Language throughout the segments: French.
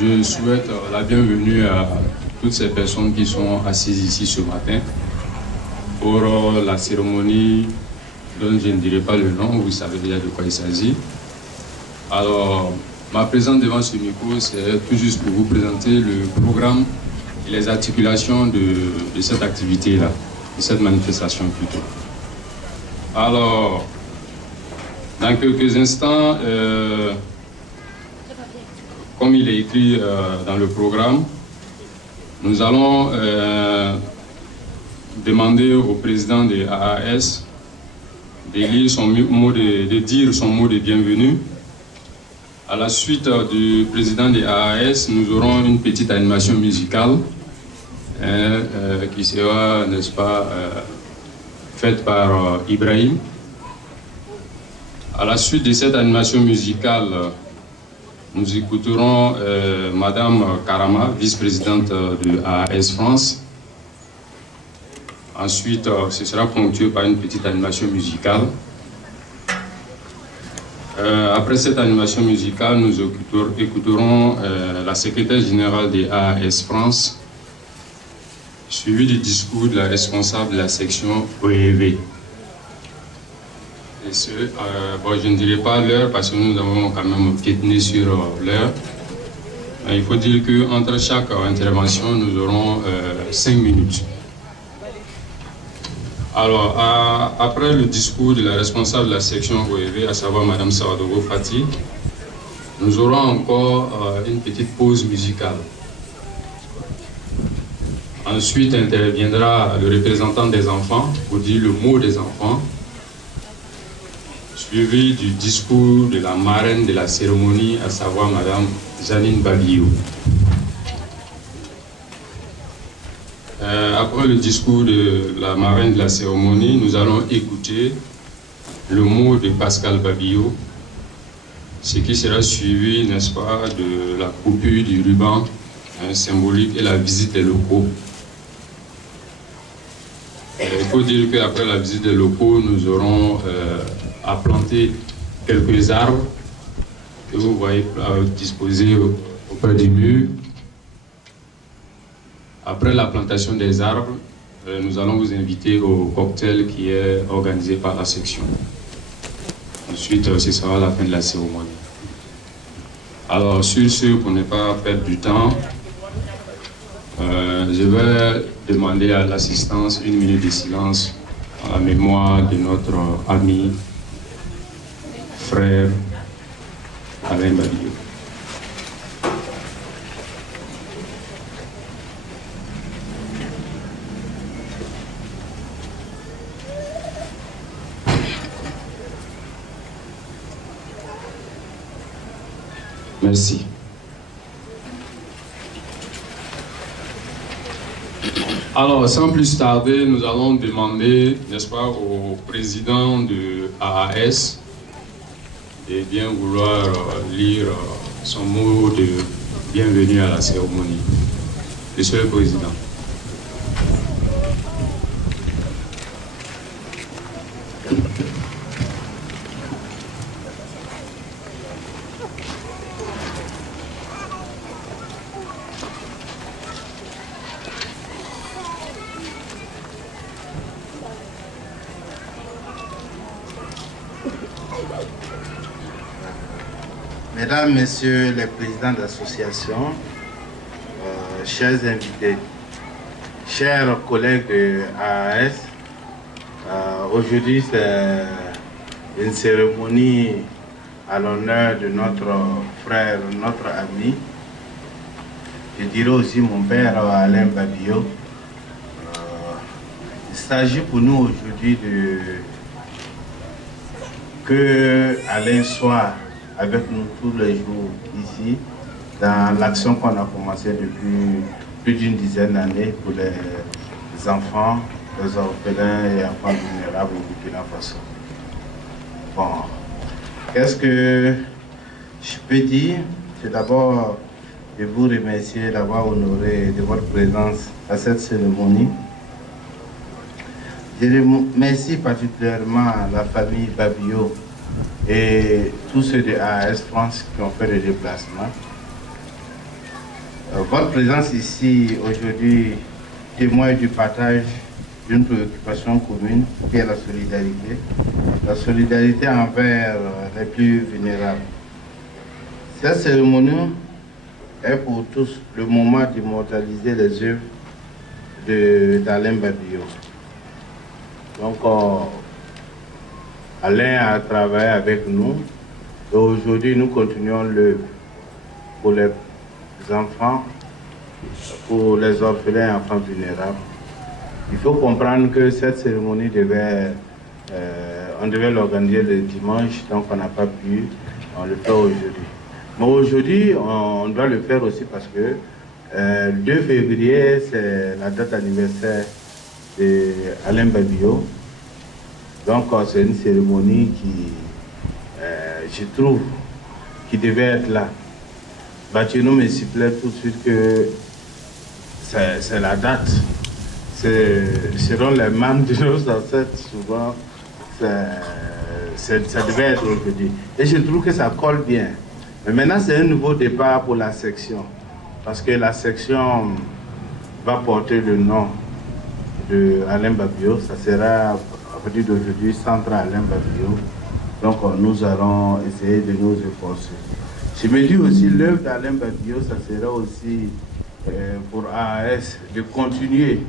Je souhaite la bienvenue à toutes ces personnes qui sont assises ici ce matin pour la cérémonie dont je ne dirai pas le nom, vous savez déjà de quoi il s'agit. Alors, ma présence devant ce micro, c'est tout juste pour vous présenter le programme et les articulations de cette activité-là, de cette manifestation plutôt. Alors, dans quelques instants, comme il est écrit dans le programme, nous allons demander au président de AAS de dire son mot de bienvenue. À la suite du président de AAS, nous aurons une petite animation musicale qui sera, n'est-ce pas, faite par Ibrahim. À la suite de cette animation musicale, nous écouterons Madame Karama, vice-présidente de AAS France. Ensuite, ce sera ponctué par une petite animation musicale. Après cette animation musicale, nous écouterons la secrétaire générale de AAS France, suivi du discours de la responsable de la section OEV. Et bon, je ne dirai pas l'heure parce que nous avons quand même piétiné sur l'heure. Il faut dire qu'entre chaque intervention, nous aurons 5 minutes. Alors, après le discours de la responsable de la section OEV, à savoir Mme Sawadogo Fati, nous aurons encore une petite pause musicale. Ensuite interviendra le représentant des enfants pour dire le mot des enfants, suivi du discours de la marraine de la cérémonie, à savoir Mme Janine Babio. Après le discours de la marraine de la cérémonie, nous allons écouter le mot de Pascal Babio, ce qui sera suivi, n'est-ce pas, de la coupure du ruban symbolique et la visite des locaux. Il faut dire qu'après la visite des locaux, nous aurons à planter quelques arbres que vous voyez disposés auprès du mur. Après la plantation des arbres, nous allons vous inviter au cocktail qui est organisé par la section. Ensuite, ce sera la fin de la cérémonie. Alors, sur ce, pour ne pas perdre du temps, je vais demander à l'assistance 1 minute de silence à la mémoire de notre ami, frère Alain Babio. Merci. Alors, sans plus tarder, nous allons demander, n'est-ce pas, au président de AAS de bien vouloir lire son mot de bienvenue à la cérémonie. Monsieur le Président. Mesdames, Messieurs les présidents d'association, chers invités, chers collègues de AAS, aujourd'hui c'est une cérémonie à l'honneur de notre frère, notre ami, je dirais aussi mon père Alain Babio. Il s'agit pour nous aujourd'hui que Alain soit avec nous tous les jours ici, dans l'action qu'on a commencée depuis plus d'une dizaine d'années pour les enfants, les orphelins et enfants vulnérables au Burkina Faso. Bon, qu'est-ce que je peux dire? C'est d'abord de vous remercier d'avoir honoré de votre présence à cette cérémonie. Je remercie particulièrement la famille Babio et tous ceux de AAS France qui ont fait le déplacement. Votre présence ici aujourd'hui témoigne du partage d'une préoccupation commune qui est la solidarité. La solidarité envers les plus vulnérables. Cette cérémonie est pour tous le moment d'immortaliser les œuvres d'Alain Babillot. Donc, Alain a travaillé avec nous et aujourd'hui nous continuons l'œuvre pour les enfants, pour les orphelins et enfants vulnérables. Il faut comprendre que cette cérémonie on devait l'organiser le dimanche, donc on n'a pas pu, on le fait aujourd'hui. Mais aujourd'hui, on doit le faire aussi parce que le 2 février, c'est la date anniversaire d'Alain Babillot. Donc c'est une cérémonie qui, je trouve, qui devait être là. Bachino me sifflait tout de suite que c'est la date. Selon les membres de nos ancêtres, souvent, ça devait être aujourd'hui. Et je trouve que ça colle bien. Mais maintenant, c'est un nouveau départ pour la section. Parce que la section va porter le nom d'Alain Babillot. Ça sera, à partir d'aujourd'hui, Centre Alain Babillot. Donc, nous allons essayer de nous efforcer. Je me dis aussi, l'œuvre d'Alain Babillot, ça sera aussi pour AAS de continuer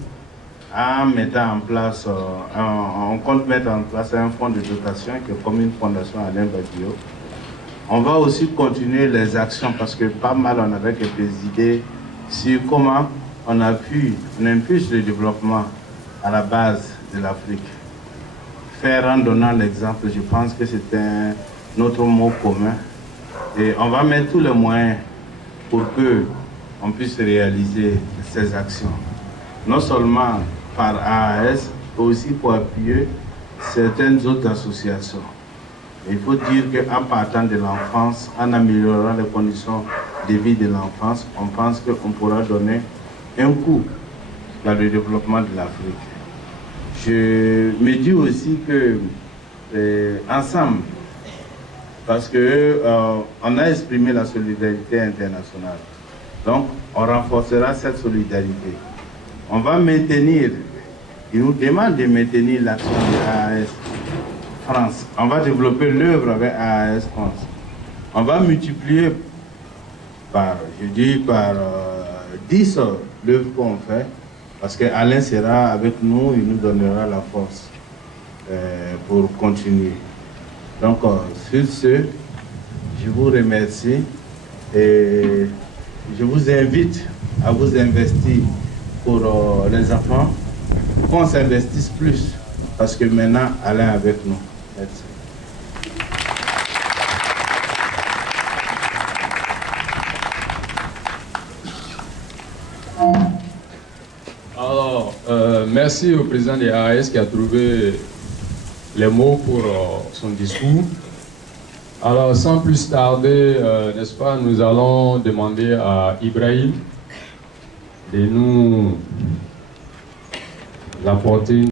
en mettant en place, on compte mettre en place un fonds de dotation qui est comme une fondation Alain Babillot. On va aussi continuer les actions parce que pas mal on avait quelques idées sur comment on impulse le développement à la base de l'Afrique. Faire en donnant l'exemple, je pense que c'est notre mot commun. Et on va mettre tous les moyens pour qu'on puisse réaliser ces actions. Non seulement par AAS, mais aussi pour appuyer certaines autres associations. Il faut dire qu'en partant de l'enfance, en améliorant les conditions de vie de l'enfance, on pense qu'on pourra donner un coup dans le développement de l'Afrique. Je me dis aussi que ensemble, parce qu'on a exprimé la solidarité internationale, donc on renforcera cette solidarité. On va maintenir, il nous demande de maintenir l'action de AAS France. On va développer l'œuvre avec AAS France. On va multiplier par 10 l'œuvre qu'on fait, parce qu'Alain sera avec nous, il nous donnera la force pour continuer. Donc, sur ce, je vous remercie et je vous invite à vous investir pour les enfants, qu'on s'investisse plus, parce que maintenant, Alain est avec nous. Merci. Alors, merci au président de AAS qui a trouvé les mots pour son discours. Alors, sans plus tarder, n'est-ce pas, nous allons demander à Ibrahim de nous apporter